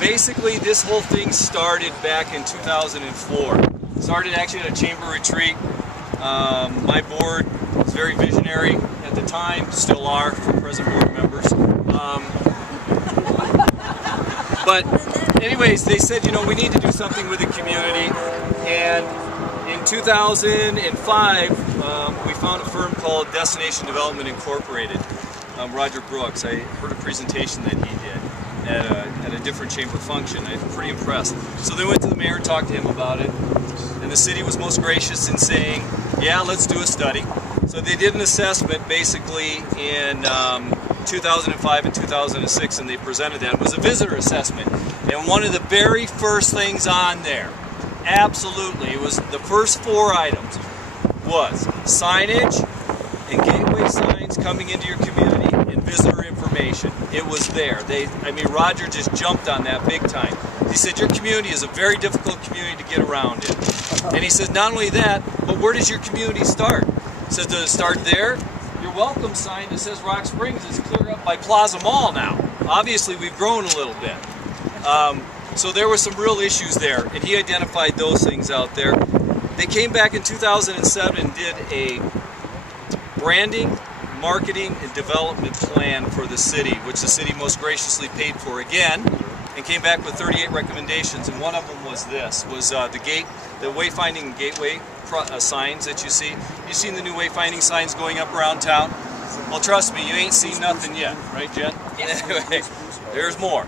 basically this whole thing started back in 2004. Started actually at a chamber retreat. My board was very visionary at the time, still are for present board members. But anyways, they said, you know, we need to do something with the community. And in 2005, we found a firm called Destination Development Incorporated. Roger Brooks, I heard a presentation that he did at a different chamber function. I was pretty impressed. So they went to the mayor and talked to him about it. And the city was most gracious in saying, yeah, let's do a study. So they did an assessment basically in 2005 and 2006, and they presented that. It was a visitor assessment. And one of the very first things on there, absolutely, it was the first 4 items, was signage and gateway signs coming into your community and visitor information. It was there. I mean, Roger just jumped on that big time. He said, your community is a very difficult community to get around in. And he says, not only that, but where does your community start? He says, does it start there? Your welcome sign that says Rock Springs is clear up by Plaza Mall now. Obviously, we've grown a little bit. So there were some real issues there, and he identified those things out there. They came back in 2007 and did a branding, marketing, and development plan for the city, which the city most graciously paid for again, and came back with 38 recommendations, and one of them was this, was the Wayfinding Gateway signs that you see. You've seen the new Wayfinding signs going up around town? Well, trust me, you ain't seen nothing yet, right, Jen? Anyway, there's more.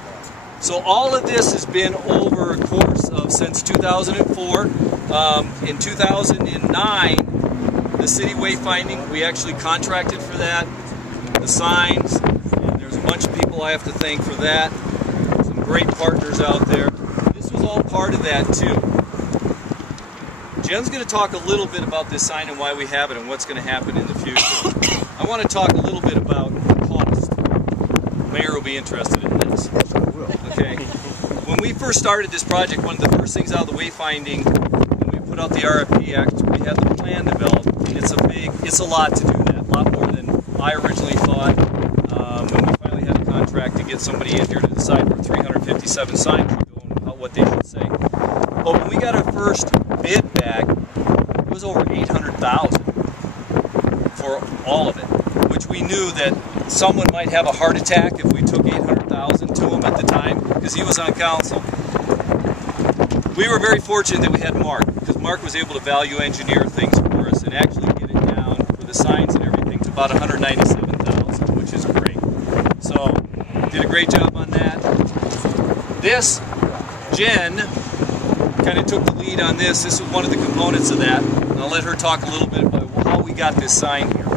So all of this has been over a course of since 2004. In 2009, the city Wayfinding, we actually contracted for that, the signs, and there's a bunch of people I have to thank for that. Some great partners out there. This was all part of that too. Jen's going to talk a little bit about this sign and why we have it and what's going to happen in the future. I want to talk a little bit about cost. The mayor will be interested in this. Okay. When we first started this project, one of the first things out of the Wayfinding, when we put out the RFP Act, we had the plan developed. And it's a lot to do that, a lot more than I originally thought. When we finally had a contract to get somebody in here to decide where 357 signs would go and about what they should say. But when we got our first bid back, it was over $800,000 for all of it, which we knew that someone might have a heart attack if we took $800,000 to him at the time, because he was on council. We were very fortunate that we had Mark, because Mark was able to value engineer things for us and actually get it down for the signs and everything to about $197,000, which is great. So, did a great job on that. This, Jen kind of took the lead on this. This was one of the components of that. And I'll let her talk a little bit about how we got this sign here.